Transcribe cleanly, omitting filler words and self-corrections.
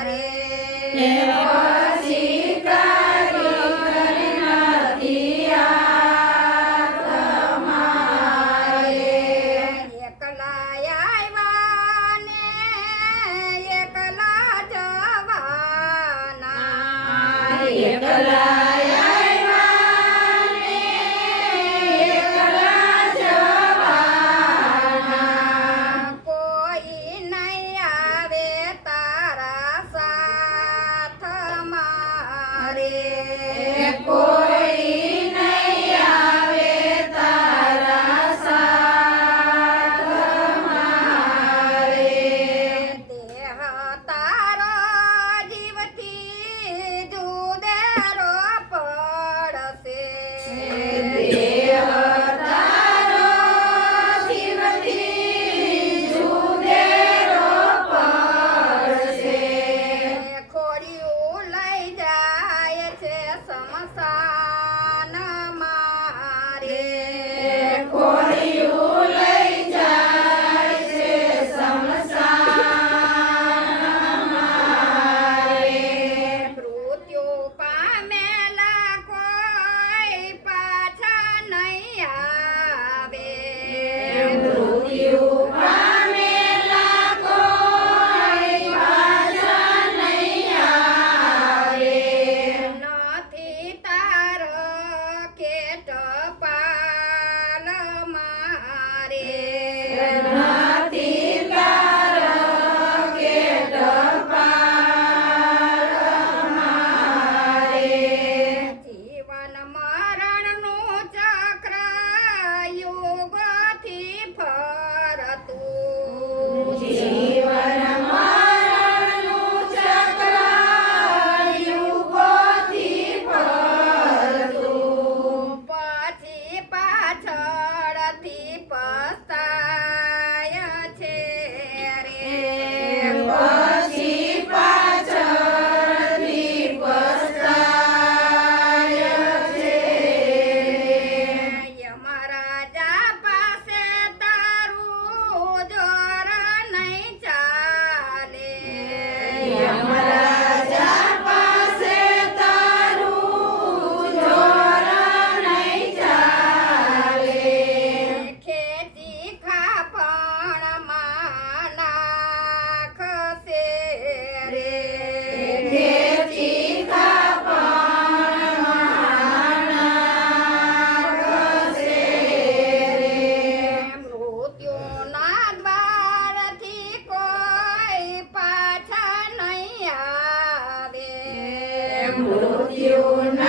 એ પછી કારીગર નથી તમારે એકલા આવ્યા ને એકલા જવાના એકલા કોઈ નહીં આવે તારા સાથ મારે દેહ તારો જીવથી જુદેરો પડશે દેહ તારો જીવથી જુદેરો પડશે ખોડિયું લઈ જાય છે સમસાન મારે ખોડિયું લઈ જાય છે સમસાન મારે મૃત્યુ પામેલા કોઈ પાછા નહીં આવે મૃત્યુ પામેલા કોઈ પાછા નહીં આવે નથી તારો કેટ પાલ મારે નથી તારો કેટ પાલ મારે જીવન મરણનું ચક્ર યુગથી ફરતું જીવન મરણનું ચક્ર યુગોથી ફરતું પછી પાછળથી પસ્તાય છે રે પછી પાછળથી પસ્તાય છે યમરાજા પાસે તારું જોર નહીં ચાલે યમરાજા પાસે તારું જોર નહીં ચાલે ખેંચી ખાપણમાં નાખશે રે ખેતી કાપણમાં નાખશે રે મૃત્યુના દ્વારથી કોઈ પાછા નહીં આવે મૃત્યુના